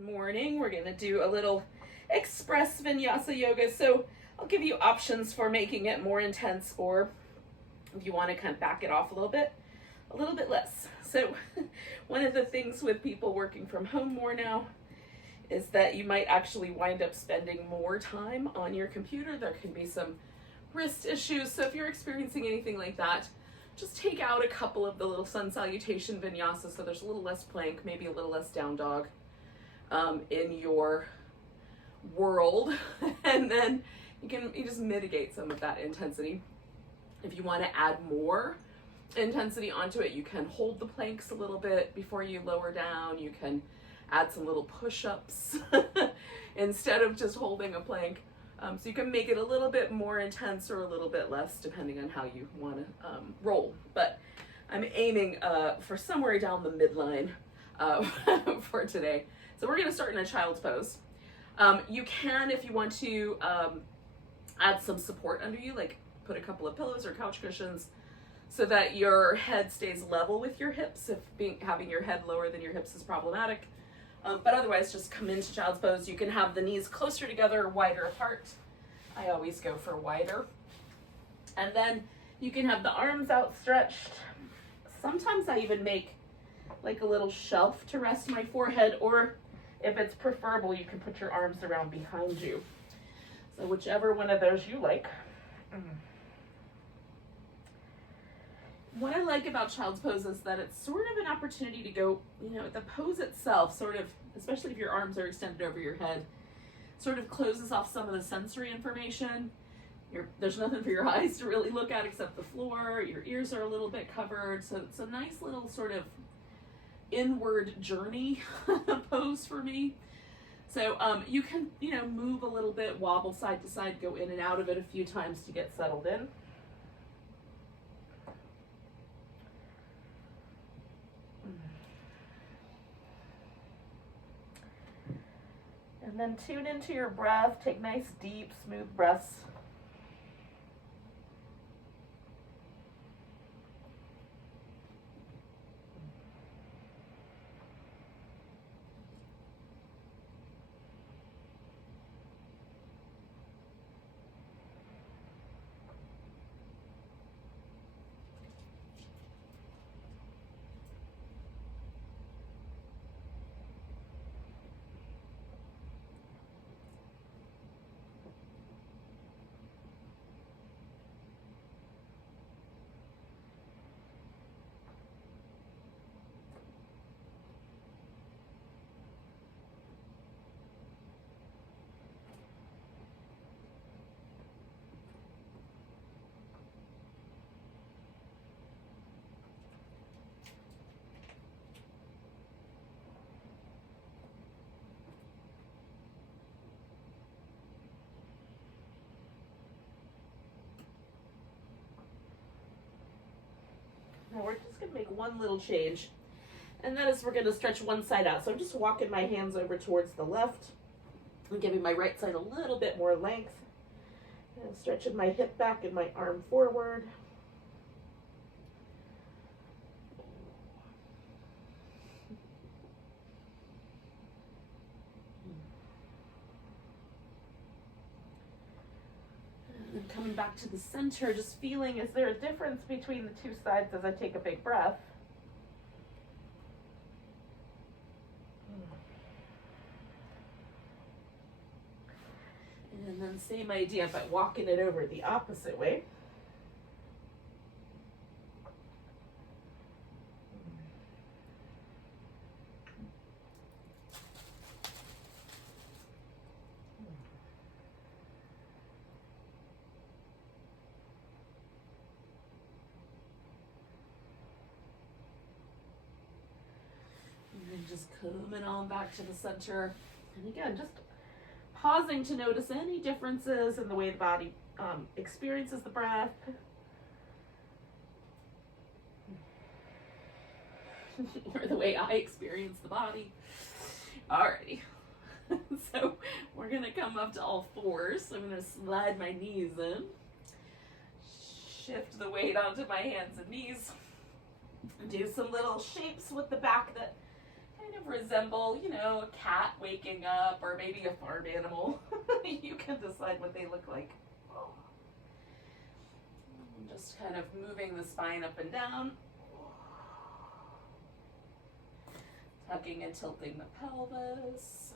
morning. We're going to do a little express Vinyasa yoga. So I'll give you options for making it more intense, or if you want to kind of back it off a little bit less. So one of the things with people working from home more now is that you might actually wind up spending more time on your computer. There can be some wrist issues. So if you're experiencing anything like that, just take out a couple of the little sun salutation vinyasa so there's a little less plank, maybe a little less down dog in your world. And then you just mitigate some of that intensity. If you want to add more intensity onto it, you can hold the planks a little bit before you lower down. You can add some little push-ups instead of just holding a plank. So you can make it a little bit more intense or a little bit less depending on how you want to roll. But I'm aiming for somewhere down the midline for today. So we're going to start in a child's pose. You can, if you want to, add some support under you, like put a couple of pillows or couch cushions so that your head stays level with your hips if having your head lower than your hips is problematic. But otherwise, just come into child's pose. You can have the knees closer together, wider apart. I always go for wider. And then you can have the arms outstretched. Sometimes I even make like a little shelf to rest my forehead, or if it's preferable, you can put your arms around behind you. So whichever one of those you like. What I like about child's pose is that it's sort of an opportunity to go, the pose itself sort of, especially if your arms are extended over your head, sort of closes off some of the sensory information. There's nothing for your eyes to really look at except the floor. Your ears are a little bit covered. So it's a nice little sort of inward journey pose for me. So you can, move a little bit, wobble side to side, go in and out of it a few times to get settled in. And then tune into your breath. Take nice, deep, smooth breaths. Now we're just going to make one little change, and that is we're going to stretch one side out. So I'm just walking my hands over towards the left and giving my right side a little bit more length. And stretching my hip back and my arm forward. And coming back to the center, just feeling, is there a difference between the two sides as I take a big breath? And then same idea, but walking it over the opposite way. Just coming on back to the center. And again, just pausing to notice any differences in the way the body experiences the breath. Or the way I experience the body. Alrighty. So we're going to come up to all fours. So I'm going to slide my knees in. Shift the weight onto my hands and knees. Do some little shapes with the back that kind of resemble, you know, a cat waking up or maybe a farm animal. You can decide what they look like. Just kind of moving the spine up and down. Tucking and tilting the pelvis.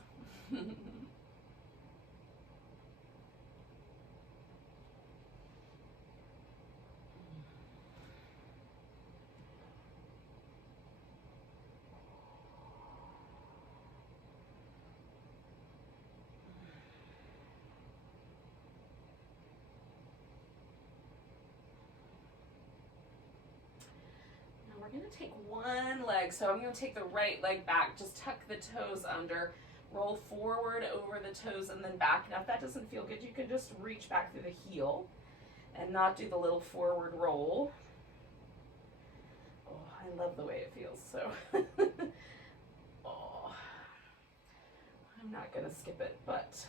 We're going to take one leg, so I'm going to take the right leg back, just tuck the toes under, roll forward over the toes and then back. Now if that doesn't feel good, you can just reach back through the heel and not do the little forward roll. Oh, I love the way it feels, so. Oh, I'm not going to skip it, but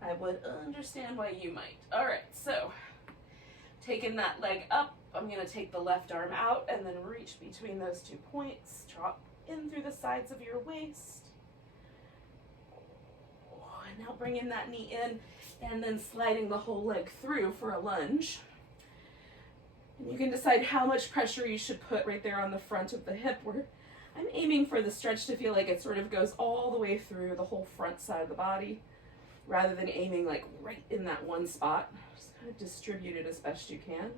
I would understand why you might. All right, so taking that leg up, I'm going to take the left arm out and then reach between those 2 points, drop in through the sides of your waist. Oh, and now bringing that knee in and then sliding the whole leg through for a lunge. And you can decide how much pressure you should put right there on the front of the hip. Where I'm aiming for the stretch to feel like it sort of goes all the way through the whole front side of the body, rather than aiming like right in that one spot. Just kind of distribute it as best you can.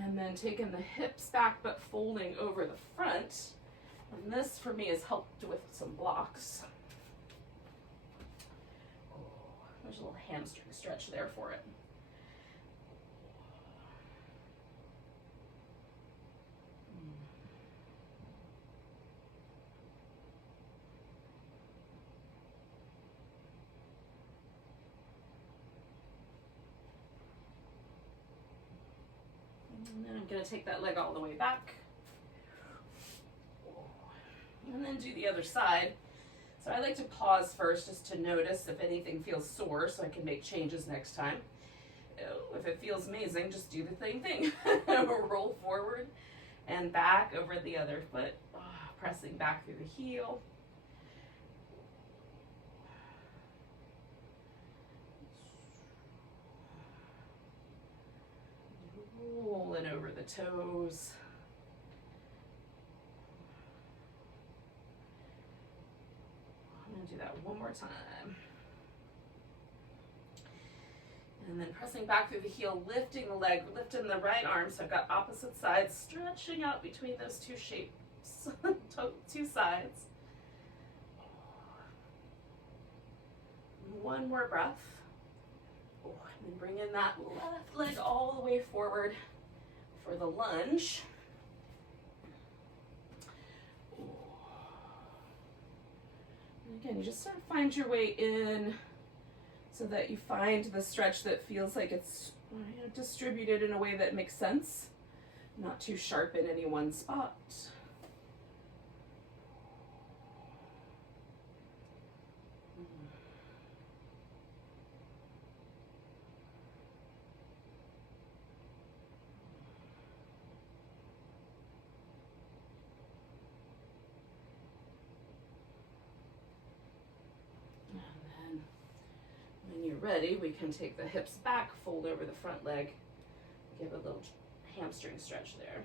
And then taking the hips back but folding over the front. And this for me has helped with some blocks. There's a little hamstring stretch there for it. And then I'm going to take that leg all the way back. And then do the other side. So I like to pause first just to notice if anything feels sore so I can make changes next time. If it feels amazing, just do the same thing. Roll forward and back over the other foot, pressing back through the heel. Rolling over the toes. I'm going to do that one more time. And then pressing back through the heel, lifting the leg, lifting the right arm. So I've got opposite sides, stretching out between those two shapes, two sides. One more breath. And then bring in that left leg all the way forward for the lunge. And again, you just sort of find your way in so that you find the stretch that feels like it's distributed in a way that makes sense, not too sharp in any one spot. Ready, we can take the hips back, fold over the front leg, give a little hamstring stretch there.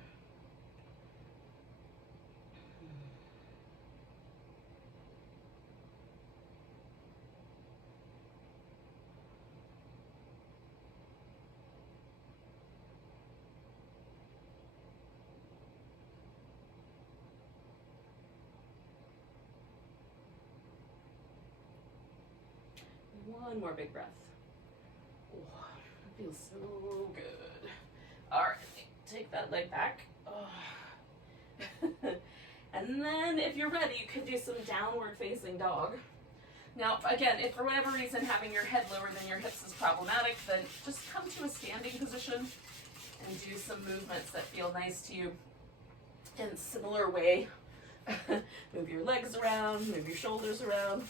One more big breath. Oh, it feels so good. All right, take that leg back. Oh. And then if you're ready, you can do some downward facing dog. Now, again, if for whatever reason having your head lower than your hips is problematic, then just come to a standing position and do some movements that feel nice to you in a similar way. Move your legs around, move your shoulders around.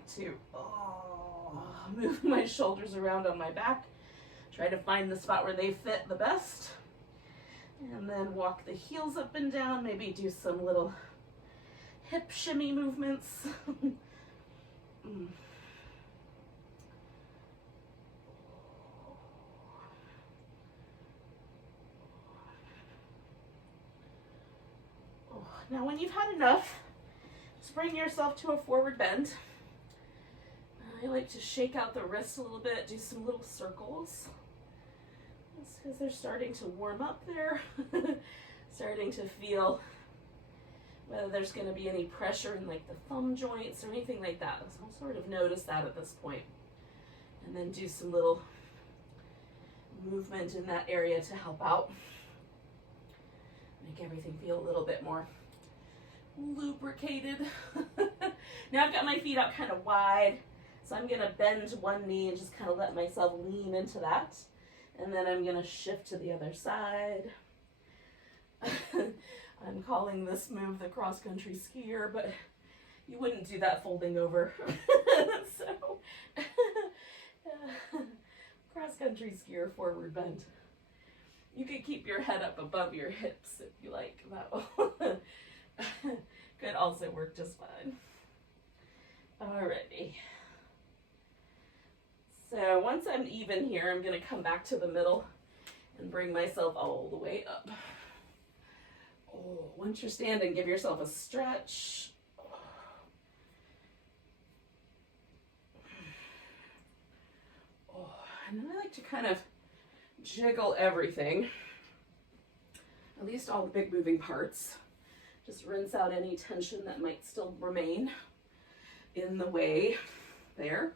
like to move my shoulders around on my back. Try to find the spot where they fit the best. And then walk the heels up and down. Maybe do some little hip shimmy movements. Now when you've had enough, just bring yourself to a forward bend. I like to shake out the wrist a little bit, do some little circles. That's because they're starting to warm up there. Starting to feel whether there's going to be any pressure in like the thumb joints or anything like that. So I'll sort of notice that at this point. And then do some little movement in that area to help out. Make everything feel a little bit more lubricated. Now I've got my feet out kind of wide, so I'm going to bend one knee and just kind of let myself lean into that. And then I'm going to shift to the other side. I'm calling this move the cross-country skier, but you wouldn't do that folding over. So, cross-country skier forward bend. You could keep your head up above your hips if you like. That could also work just fine. Alrighty. So once I'm even here, I'm going to come back to the middle and bring myself all the way up. Once you're standing, give yourself a stretch. And then I like to kind of jiggle everything, at least all the big moving parts. Just rinse out any tension that might still remain in the way there.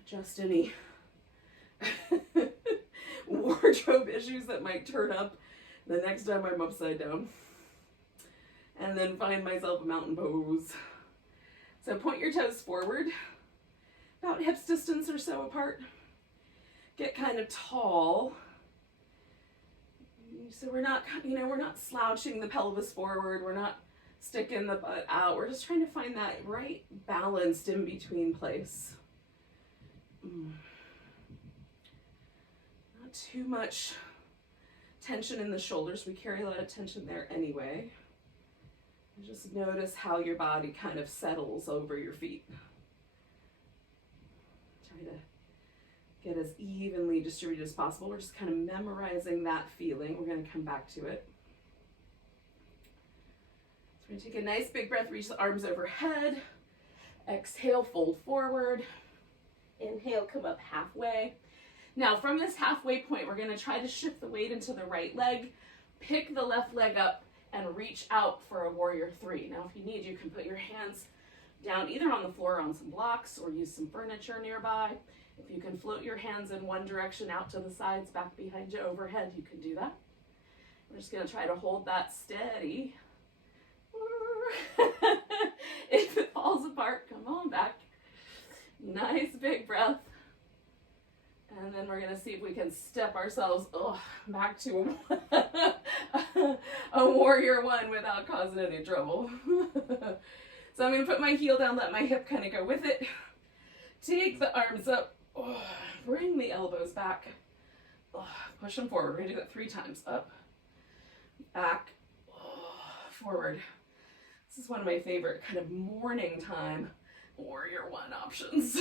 Adjust any wardrobe issues that might turn up the next time I'm upside down. And then find myself a mountain pose. So point your toes forward, about hips distance or so apart. Get kind of tall. So we're not, we're not slouching the pelvis forward. We're not sticking the butt out. We're just trying to find that right balanced in between place. Not too much tension in the shoulders. We carry a lot of tension there anyway. Just notice how your body kind of settles over your feet. Try to get as evenly distributed as possible. We're just kind of memorizing that feeling. We're going to come back to it. So we're going to take a nice big breath, reach the arms overhead. Exhale, fold forward. Inhale, come up halfway. Now from this halfway point, we're going to try to shift the weight into the right leg, pick the left leg up, and reach out for a warrior three. Now if you need, you can put your hands down either on the floor or on some blocks or use some furniture nearby. If you can float your hands in one direction out to the sides, back behind you, overhead, you can do that. We're just going to try to hold that steady. If it falls apart, come on back. Nice big breath. And then we're going to see if we can step ourselves back to a warrior one without causing any trouble. So I'm going to put my heel down, let my hip kind of go with it. Take the arms up. Bring the elbows back. Push them forward. We're going to do that 3 times. Up, back, forward. This is one of my favorite kind of morning time warrior one options.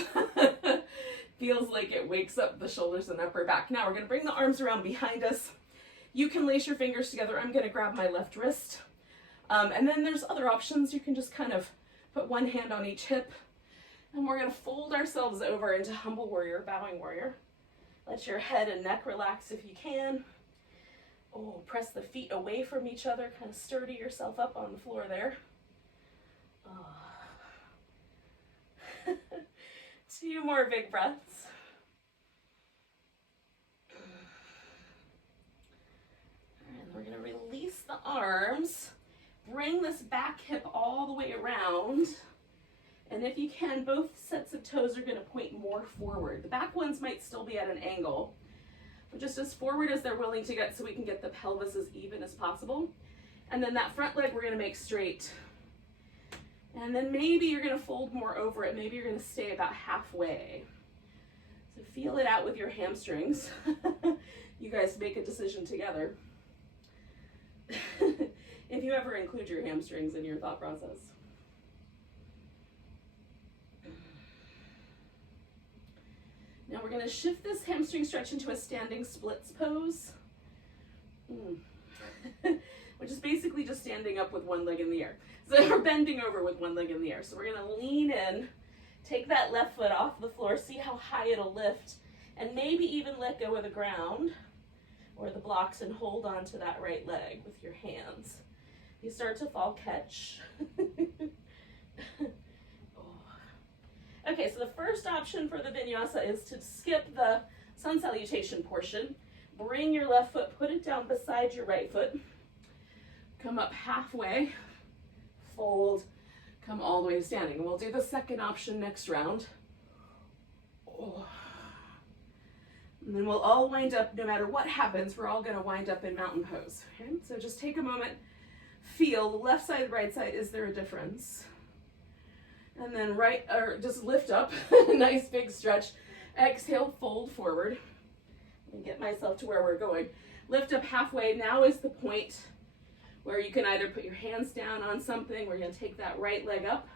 Feels like it wakes up the shoulders and upper back. Now we're going to bring the arms around behind us. You can lace your fingers together. I'm going to grab my left wrist. And then there's other options. You can just kind of put one hand on each hip. And we're going to fold ourselves over into humble warrior, bowing warrior. Let your head and neck relax if you can. Press the feet away from each other. Kind of sturdy yourself up on the floor there. 2 more big breaths. And we're going to release the arms. Bring this back hip all the way around. And if you can, both sets of toes are going to point more forward. The back ones might still be at an angle, but just as forward as they're willing to get so we can get the pelvis as even as possible. And then that front leg we're going to make straight. And then maybe you're gonna fold more over it. Maybe you're gonna stay about halfway. So feel it out with your hamstrings. You guys make a decision together. If you ever include your hamstrings in your thought process. Now we're gonna shift this hamstring stretch into a standing splits pose. Which is basically just standing up with one leg in the air. So we're bending over with one leg in the air. So we're gonna lean in, take that left foot off the floor, see how high it'll lift, and maybe even let go of the ground or the blocks and hold on to that right leg with your hands. If you start to fall, catch. Okay, so the first option for the vinyasa is to skip the sun salutation portion. Bring your left foot, put it down beside your right foot. Come up halfway, fold, come all the way to standing. And we'll do the second option next round. And then we'll all wind up, no matter what happens, we're all gonna wind up in mountain pose. Okay? So just take a moment, feel the left side, right side, is there a difference? And then just lift up, nice big stretch. Exhale, fold forward. And get myself to where we're going. Lift up halfway. Now is the point where you can either put your hands down on something, or you're gonna take that right leg up,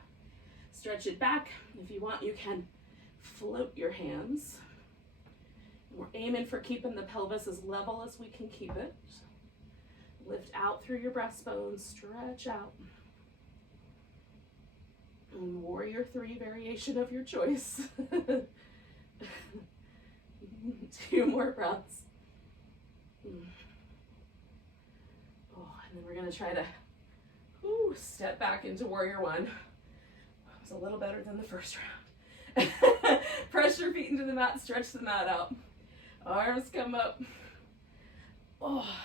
stretch it back. If you want, you can float your hands. We're aiming for keeping the pelvis as level as we can keep it. Lift out through your breastbone, stretch out. And warrior 3 variation of your choice. 2 more breaths. And then we're gonna try to step back into warrior 1. It's a little better than the first round. Press your feet into the mat, stretch the mat out. Arms come up.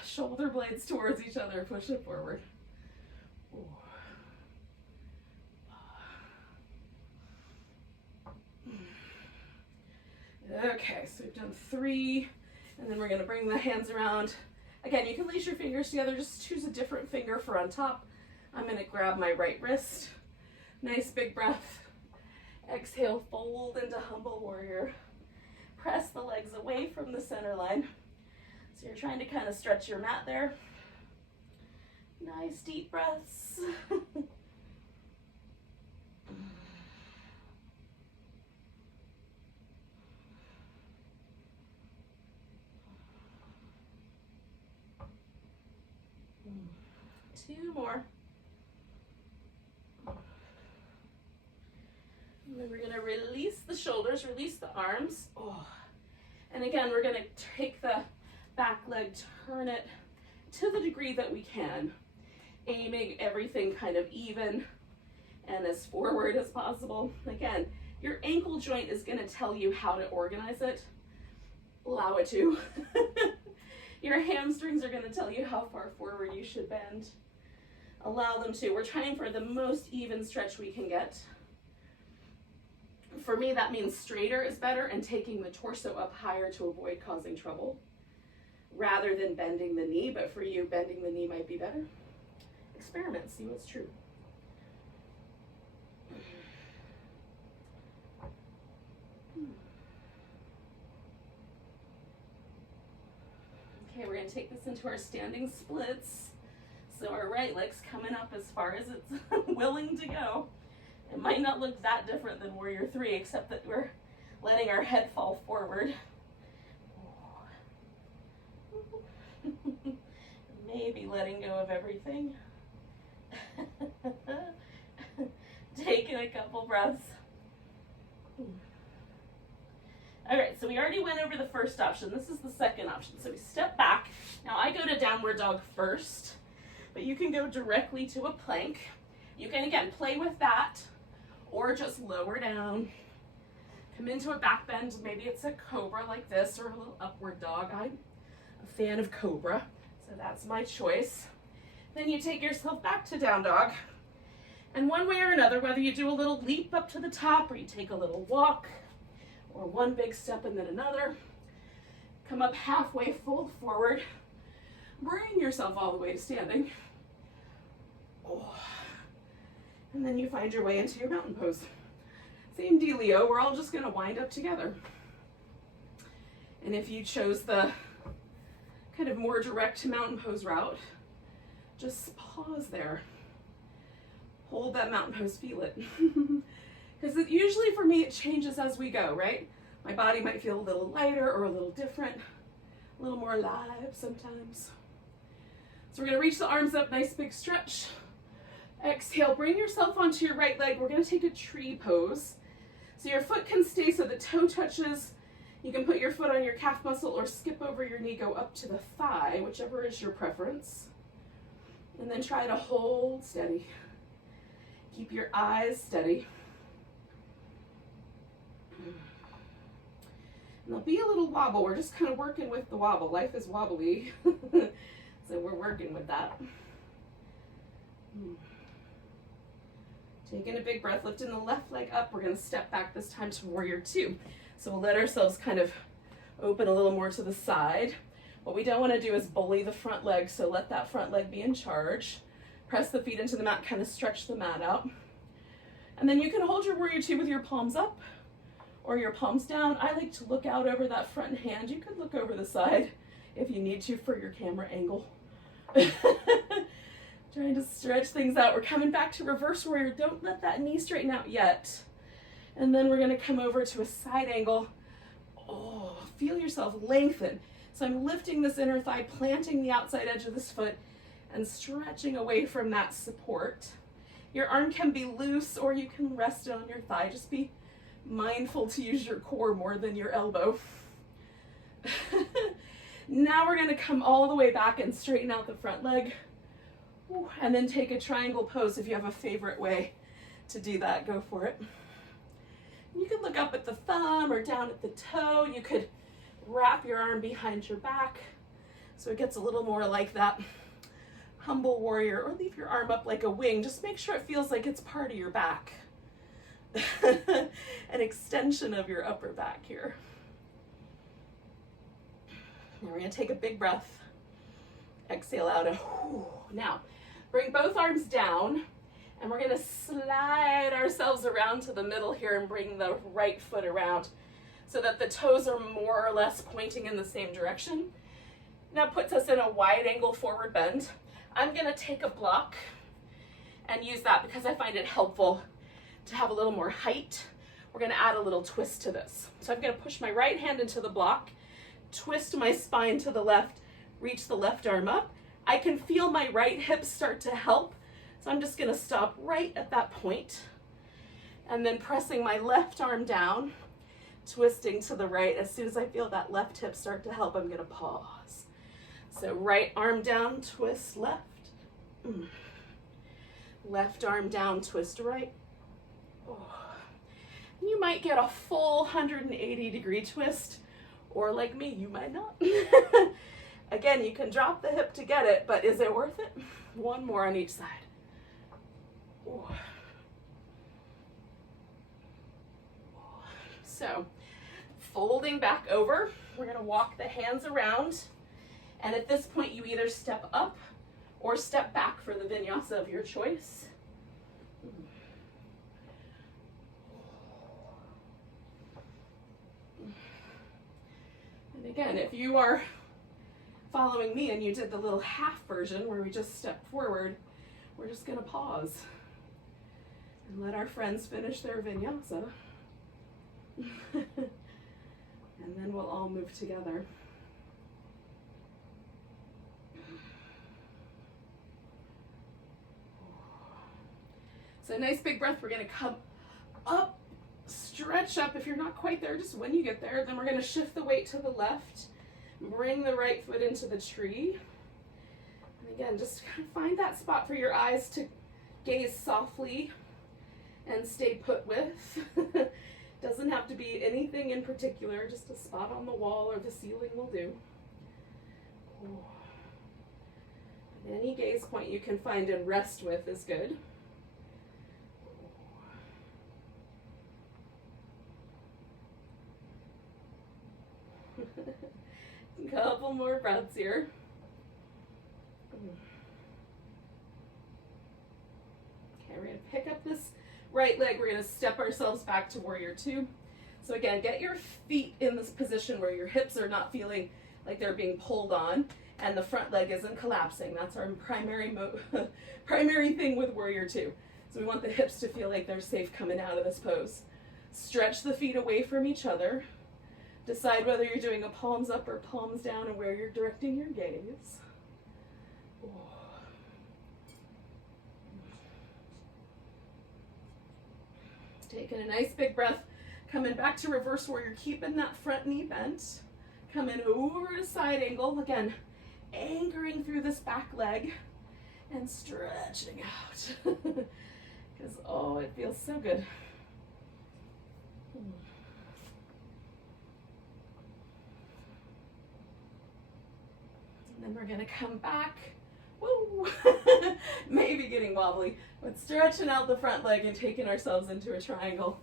Shoulder blades towards each other, push it forward. Okay, so we've done 3, and then we're gonna bring the hands around. Again, you can lace your fingers together, just choose a different finger for on top. I'm gonna grab my right wrist. Nice big breath. Exhale, fold into humble warrior. Press the legs away from the center line. So you're trying to kind of stretch your mat there. Nice deep breaths. Two more. And then we're going to release the shoulders, release the arms. And again, we're going to take the back leg, turn it to the degree that we can, aiming everything kind of even and as forward as possible. Again, your ankle joint is going to tell you how to organize it. Allow it to. Your hamstrings are going to tell you how far forward you should bend. Allow them to. We're trying for the most even stretch we can get. For me, that means straighter is better and taking the torso up higher to avoid causing trouble, rather than bending the knee. But for you, bending the knee might be better. Experiment, see what's true. Okay, we're going to take this into our standing splits. So our right leg's coming up as far as it's willing to go. It might not look that different than warrior 3, except that we're letting our head fall forward. Maybe letting go of everything. Taking a couple breaths. All right, so we already went over the first option. This is the second option. So we step back. Now I go to downward dog first, but you can go directly to a plank. You can, again, play with that or just lower down. Come into a back bend. Maybe it's a cobra like this or a little upward dog. I'm a fan of cobra, so that's my choice. Then you take yourself back to down dog. And one way or another, whether you do a little leap up to the top or you take a little walk or one big step and then another, come up halfway, fold forward, bring yourself all the way to standing. And then you find your way into your mountain pose. Same dealio, we're all just gonna wind up together. And if you chose the kind of more direct mountain pose route, just pause there. Hold that mountain pose, feel it. Because usually for me, it changes as we go, right? My body might feel a little lighter or a little different, a little more alive sometimes. So we're gonna reach the arms up, nice big stretch. Exhale, bring yourself onto your right leg. We're gonna take a tree pose. So your foot can stay so the toe touches. You can put your foot on your calf muscle or skip over your knee, go up to the thigh, whichever is your preference. And then try to hold steady. Keep your eyes steady. And there'll be a little wobble. We're just kind of working with the wobble. Life is wobbly, so we're working with that. Taking a big breath, lifting the left leg up. We're going to step back this time to warrior two. So we'll let ourselves kind of open a little more to the side. What we don't want to do is bully the front leg, so let that front leg be in charge. Press the feet into the mat, kind of stretch the mat out. And then you can hold your warrior two with your palms up or your palms down. I like to look out over that front hand. You could look over the side if you need to for your camera angle. Trying to stretch things out. We're coming back to reverse warrior. Don't let that knee straighten out yet. And then we're gonna come over to a side angle. Oh, feel yourself lengthen. So I'm lifting this inner thigh, planting the outside edge of this foot and stretching away from that support. Your arm can be loose or you can rest it on your thigh. Just be mindful to use your core more than your elbow. Now we're gonna come all the way back and straighten out the front leg. And then take a triangle pose. If you have a favorite way to do that, go for it. You could look up at the thumb or down at the toe. You could wrap your arm behind your back so it gets a little more like that humble warrior, or leave your arm up like a wing. Just make sure it feels like it's part of your back. An extension of your upper back here. And we're going to take a big breath. Exhale out. Now, bring both arms down, and we're going to slide ourselves around to the middle here and bring the right foot around so that the toes are more or less pointing in the same direction. That puts us in a wide angle forward bend. I'm going to take a block and use that because I find it helpful to have a little more height. We're going to add a little twist to this. So I'm going to push my right hand into the block, twist my spine to the left, reach the left arm up. I can feel my right hip start to help, so I'm just going to stop right at that point, and then pressing my left arm down, twisting to the right. As soon as I feel that left hip start to help, I'm going to pause. So right arm down, twist left. Left arm down, twist right. You might get a full 180-degree twist, or like me, you might not. Again, you can drop the hip to get it, but is it worth it? One more on each side. So, folding back over, we're going to walk the hands around, and at this point you either step up or step back for the vinyasa of your choice. And again, if you are following me and you did the little half version where we just step forward, we're just going to pause and let our friends finish their vinyasa. And then we'll all move together. So nice big breath. We're going to come up, stretch up. If you're not quite there, just when you get there, then we're going to shift the weight to the left. Bring the right foot into the tree. And again, just kind of find that spot for your eyes to gaze softly and stay put with. Doesn't have to be anything in particular, just a spot on the wall or the ceiling will do. And any gaze point you can find and rest with is good. Couple more breaths here. Okay, we're going to pick up this right leg, we're gonna step ourselves back to warrior two. So again, get your feet in this position where your hips are not feeling like they're being pulled on and the front leg isn't collapsing. That's our primary thing with warrior two. So we want the hips to feel like they're safe coming out of this pose. Stretch the feet away from each other. Decide whether you're doing a palms up or palms down and where you're directing your gaze. Taking a nice big breath, coming back to reverse warrior, keeping that front knee bent, coming over to side angle, again, anchoring through this back leg and stretching out, because, oh, it feels so good. And then we're gonna come back, woo, maybe getting wobbly, but stretching out the front leg and taking ourselves into a triangle.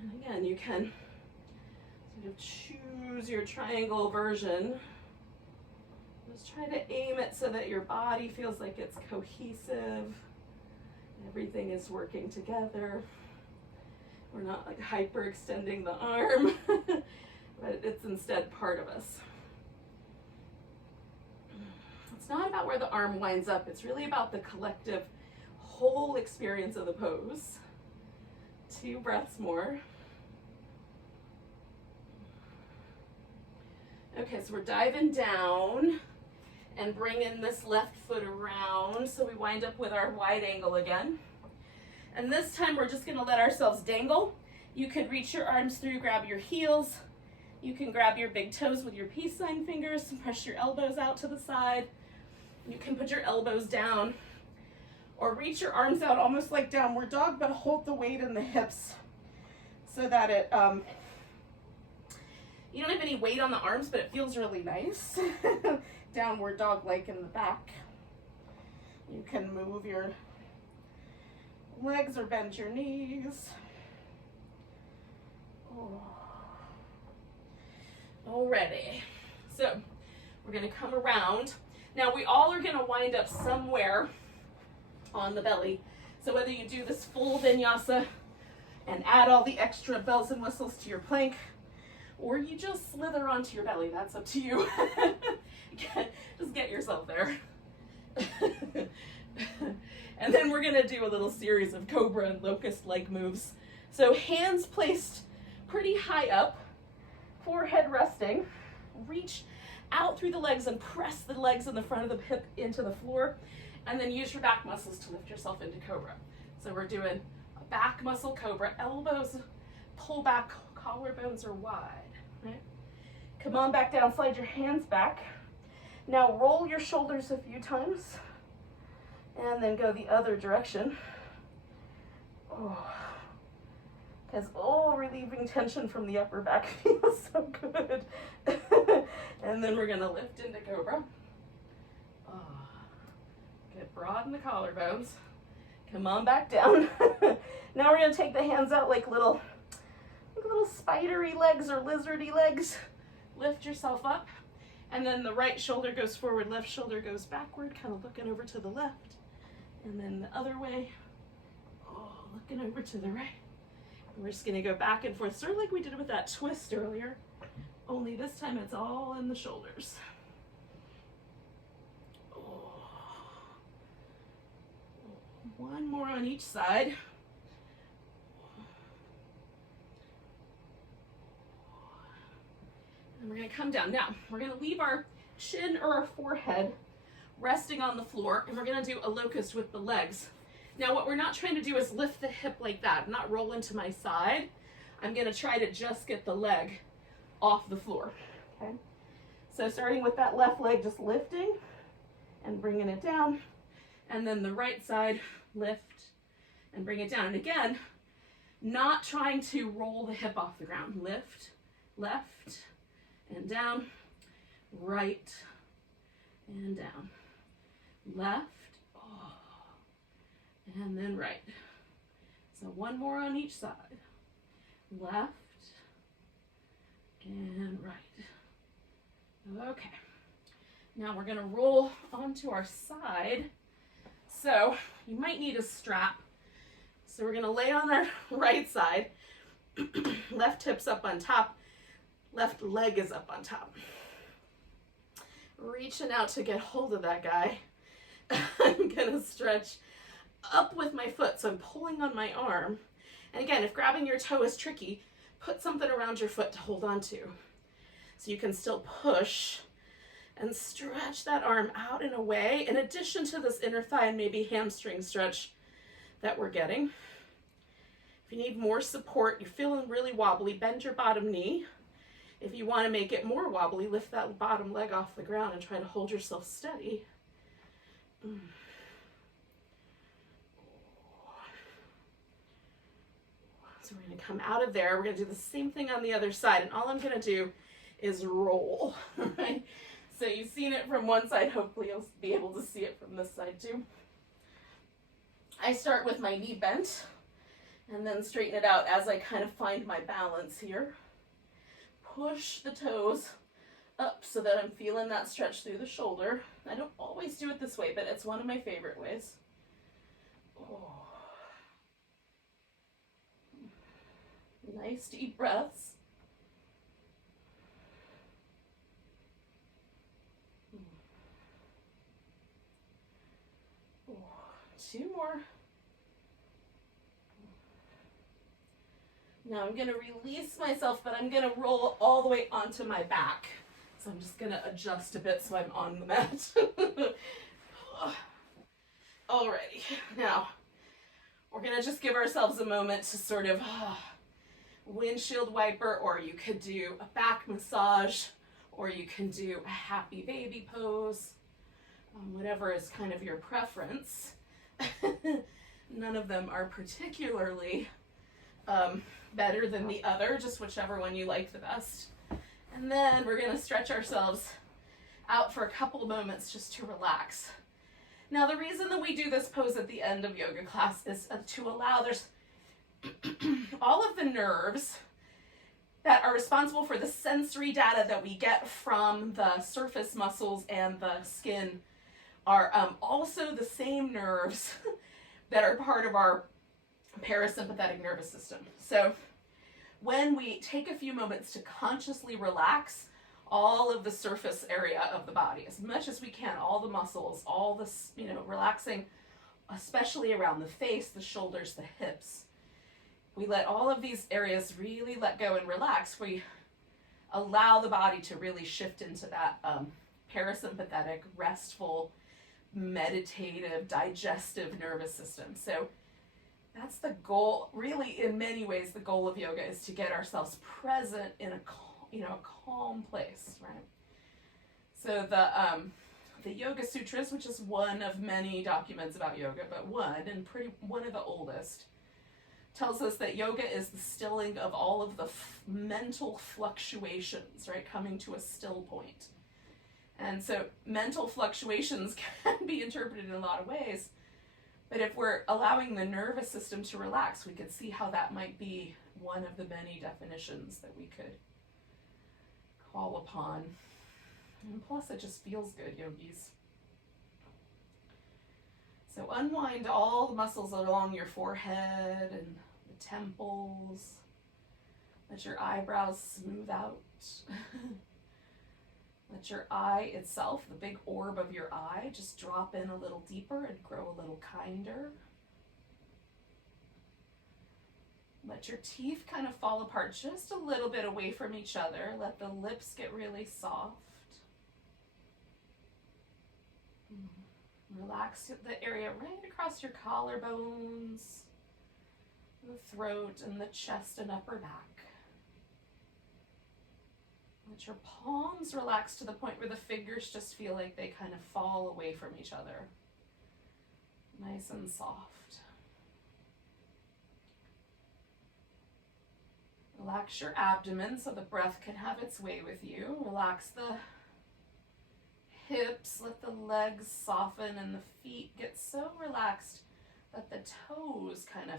And again, you can sort of choose your triangle version. Just try to aim it so that your body feels like it's cohesive. Everything is working together. We're not like hyperextending the arm, but it's instead part of us. It's not about where the arm winds up. It's really about the collective whole experience of the pose. 2 breaths more. Okay, so we're diving down and bringing this left foot around. So we wind up with our wide angle again. And this time we're just gonna let ourselves dangle. You could reach your arms through, grab your heels. You can grab your big toes with your peace sign fingers and press your elbows out to the side. You can put your elbows down or reach your arms out almost like downward dog, but hold the weight in the hips so that it, you don't have any weight on the arms, but it feels really nice. Downward dog like in the back. You can move your legs or bend your knees. Oh. Alrighty, so we're gonna come around. Now we all are gonna wind up somewhere on the belly. So whether you do this full vinyasa and add all the extra bells and whistles to your plank, or you just slither onto your belly, that's up to you. Just get yourself there. And then we're gonna do a little series of cobra and locust-like moves. So hands placed pretty high up, forehead resting, reach out through the legs and press the legs in the front of the hip into the floor, and then use your back muscles to lift yourself into cobra. So we're doing a back muscle cobra, elbows pull back, collarbones are wide, right? Come on back down, slide your hands back. Now roll your shoulders a few times, and then go the other direction. Because, relieving tension from the upper back feels so good. And then we're gonna lift into cobra. Get broad in the collarbones. Come on back down. Now we're gonna take the hands out like little spidery legs or lizardy legs. Lift yourself up. And then the right shoulder goes forward, left shoulder goes backward, kind of looking over to the left. And then the other way, looking over to the right. We're just gonna go back and forth, sort of like we did with that twist earlier, only this time it's all in the shoulders. One more on each side. And we're gonna come down. Now, we're gonna leave our chin or our forehead resting on the floor, and we're gonna do a locust with the legs. Now, what we're not trying to do is lift the hip like that, not roll into my side. I'm gonna try to just get the leg off the floor, okay? So starting with that left leg, just lifting and bringing it down, and then the right side, lift and bring it down. And again, not trying to roll the hip off the ground. Lift, left, and down, right, and down, left, and then right. So one more on each side. Left and right. Okay. Now we're gonna roll onto our side. So you might need a strap. So we're gonna lay on our right side, left hip's up on top, left leg is up on top. Reaching out to get hold of that guy. I'm gonna stretch up with my foot, so I'm pulling on my arm. And again, if grabbing your toe is tricky, put something around your foot to hold on to. So you can still push and stretch that arm out in a way, in addition to this inner thigh and maybe hamstring stretch that we're getting. If you need more support, you're feeling really wobbly, bend your bottom knee. If you want to make it more wobbly, lift that bottom leg off the ground and try to hold yourself steady. So we're going to come out of there. We're going to do the same thing on the other side, and all I'm going to do is roll, right? So you've seen it from one side. Hopefully you'll be able to see it from this side too. I start with my knee bent and then straighten it out as I kind of find my balance here. Push the toes up so that I'm feeling that stretch through the shoulder. I don't always do it this way, but it's one of my favorite ways. Oh. Nice deep breaths. Oh. 2 more. Now I'm going to release myself, but I'm going to roll all the way onto my back. So I'm just going to adjust a bit so I'm on the mat. Alrighty, now we're going to just give ourselves a moment to sort of windshield wiper, or you could do a back massage, or you can do a happy baby pose, whatever is kind of your preference. None of them are particularly better than the other, just whichever one you like the best. And then we're going to stretch ourselves out for a couple of moments just to relax. Now the reason that we do this pose at the end of yoga class is to allow, there's all of the nerves that are responsible for the sensory data that we get from the surface muscles and the skin are also the same nerves that are part of our parasympathetic nervous system. So when we take a few moments to consciously relax all of the surface area of the body as much as we can, all the muscles, all this, relaxing, especially around the face, the shoulders, the hips, we let all of these areas really let go and relax. We allow the body to really shift into that parasympathetic, restful, meditative, digestive nervous system. So that's the goal. Really, in many ways, the goal of yoga is to get ourselves present in a calm place, right? So the Yoga Sutras, which is one of many documents about yoga, but one of the oldest, tells us that yoga is the stilling of all of the mental fluctuations, right? Coming to a still point. And so mental fluctuations can be interpreted in a lot of ways. But if we're allowing the nervous system to relax, we could see how that might be one of the many definitions that we could call upon. And plus, it just feels good, yogis. So unwind all the muscles along your forehead and the temples. Let your eyebrows smooth out. Let your eye itself, the big orb of your eye, just drop in a little deeper and grow a little kinder. Let your teeth kind of fall apart just a little bit away from each other. Let the lips get really soft. Relax the area right across your collarbones, the throat, and the chest and upper back. Let your palms relax to the point where the fingers just feel like they kind of fall away from each other. Nice and soft. Relax your abdomen so the breath can have its way with you. Relax the hips, let the legs soften, and the feet get so relaxed that the toes kind of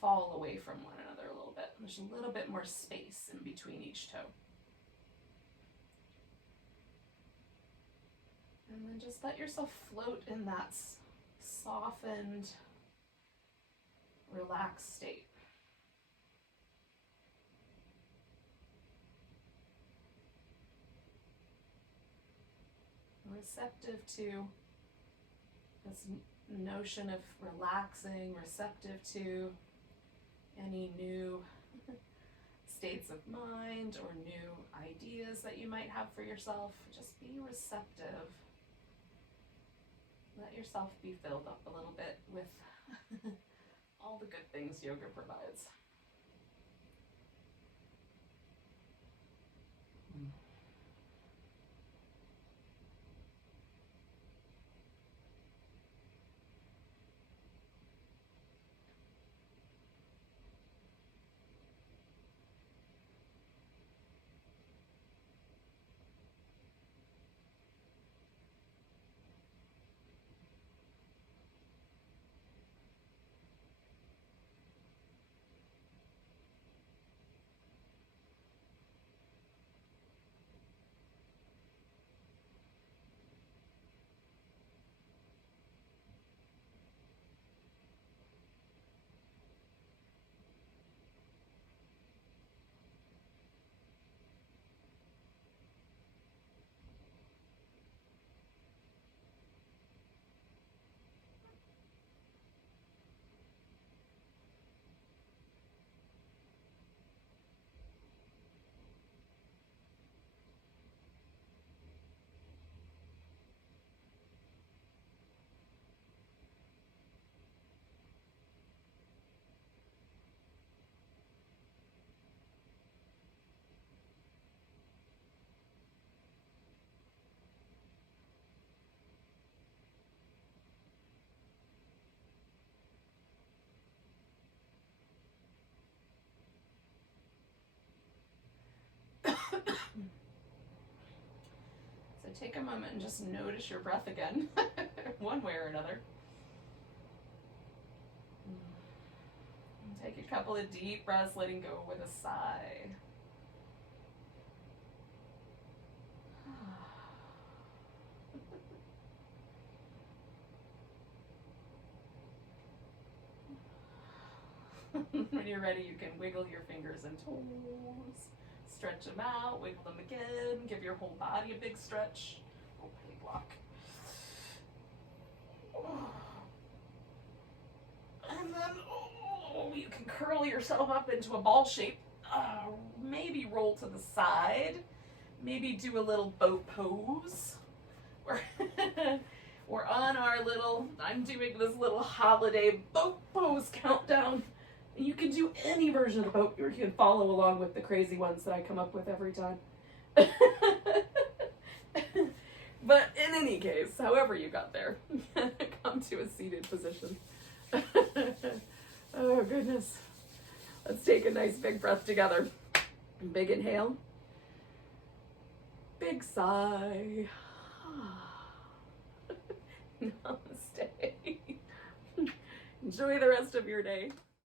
fall away from one another a little bit. There's a little bit more space in between each toe. And then just let yourself float in that softened, relaxed state. Receptive to this notion of relaxing, receptive to any new states of mind or new ideas that you might have for yourself. Just be receptive. Let yourself be filled up a little bit with all the good things yoga provides. So take a moment and just notice your breath again, one way or another. And take a couple of deep breaths, letting go with a sigh. When you're ready, you can wiggle your fingers and toes. Stretch them out, wiggle them again, give your whole body a big stretch. Oh, big block. And then you can curl yourself up into a ball shape. Maybe roll to the side. Maybe do a little boat pose. We're on our little, I'm doing this little holiday boat pose countdown. You can do any version of the boat, or you can follow along with the crazy ones that I come up with every time. But in any case, however you got there, come to a seated position. Oh, goodness. Let's take a nice big breath together. Big inhale. Big sigh. Namaste. Enjoy the rest of your day.